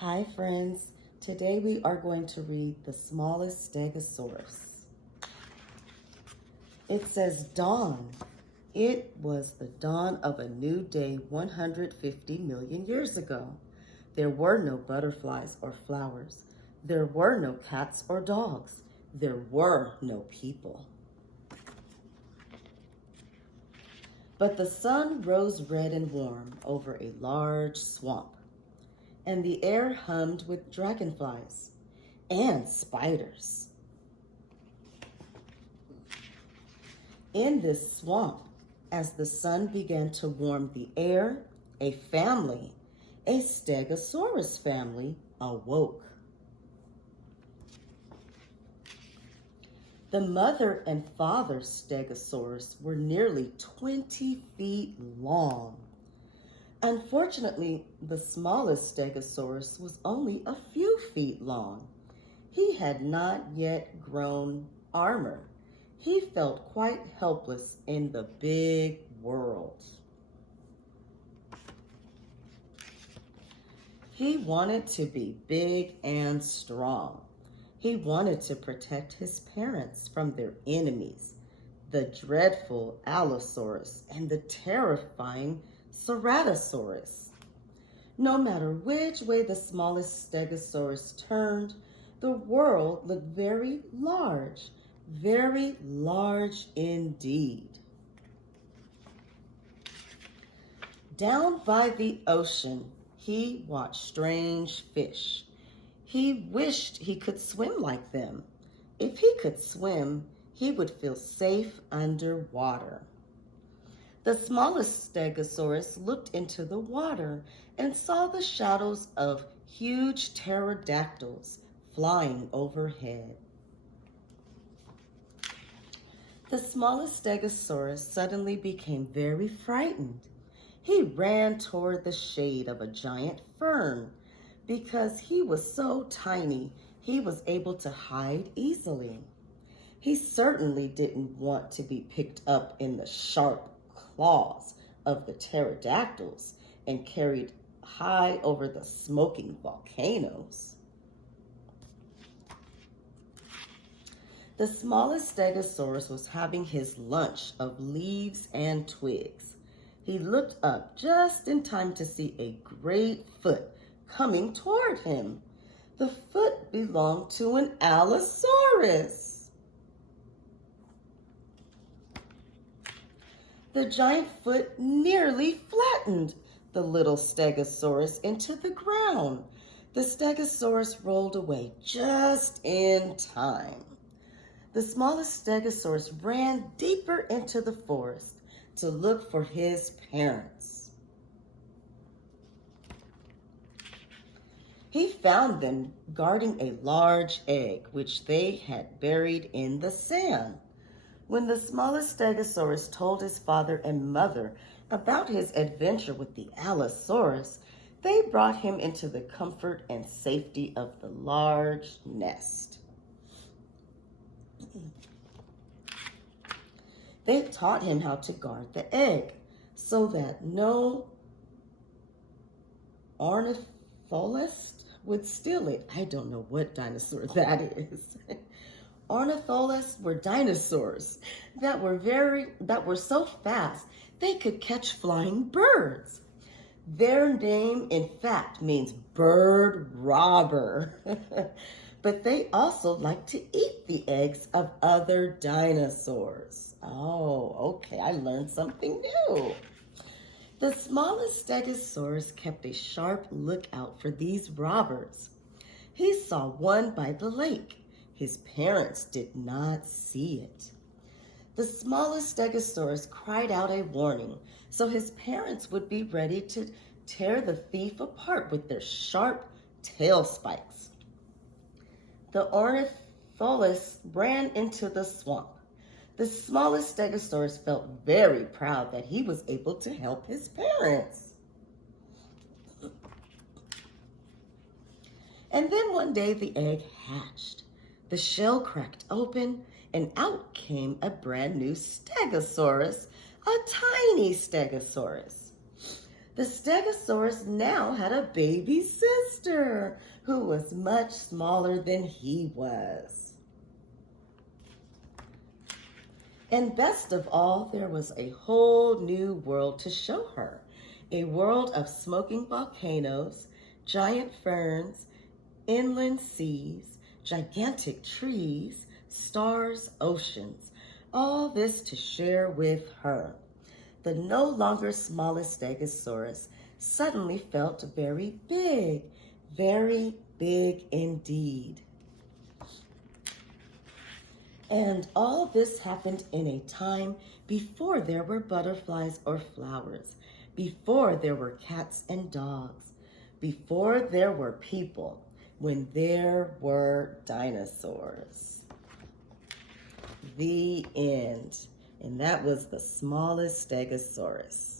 Hi friends, today we are going to read The Smallest Stegosaurus. It says dawn. It was the dawn of a new day 150 million years ago. There were no butterflies or flowers. There were no cats or dogs. There were no people. But the sun rose red and warm over a large swamp, and the air hummed with dragonflies and spiders. In this swamp, as the sun began to warm the air, a Stegosaurus family, awoke. The mother and father Stegosaurus were nearly 20 feet long. Unfortunately, the smallest Stegosaurus was only a few feet long. He had not yet grown armor. He felt quite helpless in the big world. He wanted to be big and strong. He wanted to protect his parents from their enemies, the dreadful Allosaurus and the terrifying Ceratosaurus. No matter which way the smallest Stegosaurus turned, the world looked very large indeed. Down by the ocean, he watched strange fish. He wished he could swim like them. If he could swim, he would feel safe underwater. The smallest Stegosaurus looked into the water and saw the shadows of huge pterodactyls flying overhead. The smallest Stegosaurus suddenly became very frightened. He ran toward the shade of a giant fern. Because he was so tiny, he was able to hide easily. He certainly didn't want to be picked up in the sharp claws of the pterodactyls and carried high over the smoking volcanoes. The smallest Stegosaurus was having his lunch of leaves and twigs. He looked up just in time to see a great foot coming toward him. The foot belonged to an Allosaurus. The giant foot nearly flattened the little Stegosaurus into the ground. The Stegosaurus rolled away just in time. The smallest Stegosaurus ran deeper into the forest to look for his parents. He found them guarding a large egg, which they had buried in the sand. When the smallest Stegosaurus told his father and mother about his adventure with the Allosaurus, they brought him into the comfort and safety of the large nest. They taught him how to guard the egg so that no ornithologist would steal it. I don't know what dinosaur that is. Ornithologists were dinosaurs that were so fast they could catch flying birds. Their name, in fact, means bird robber. But they also like to eat the eggs of other dinosaurs. Oh, okay, I learned something new. The smallest Stegosaurus kept a sharp lookout for these robbers. He saw one by the lake. His parents did not see it. The smallest Stegosaurus cried out a warning so his parents would be ready to tear the thief apart with their sharp tail spikes. The ornithologist ran into the swamp. The smallest Stegosaurus felt very proud that he was able to help his parents. And then one day the egg hatched. The shell cracked open and out came a brand new Stegosaurus, a tiny Stegosaurus. The Stegosaurus now had a baby sister. sister, who was much smaller than he was. And best of all, there was a whole new world to show her. A world of smoking volcanoes, giant ferns, inland seas, gigantic trees, stars, oceans. All this to share with her. The no longer smallest Stegosaurus suddenly felt very big indeed. And all this happened in a time before there were butterflies or flowers, before there were cats and dogs, before there were people, when there were dinosaurs. The end. And that was the smallest Stegosaurus.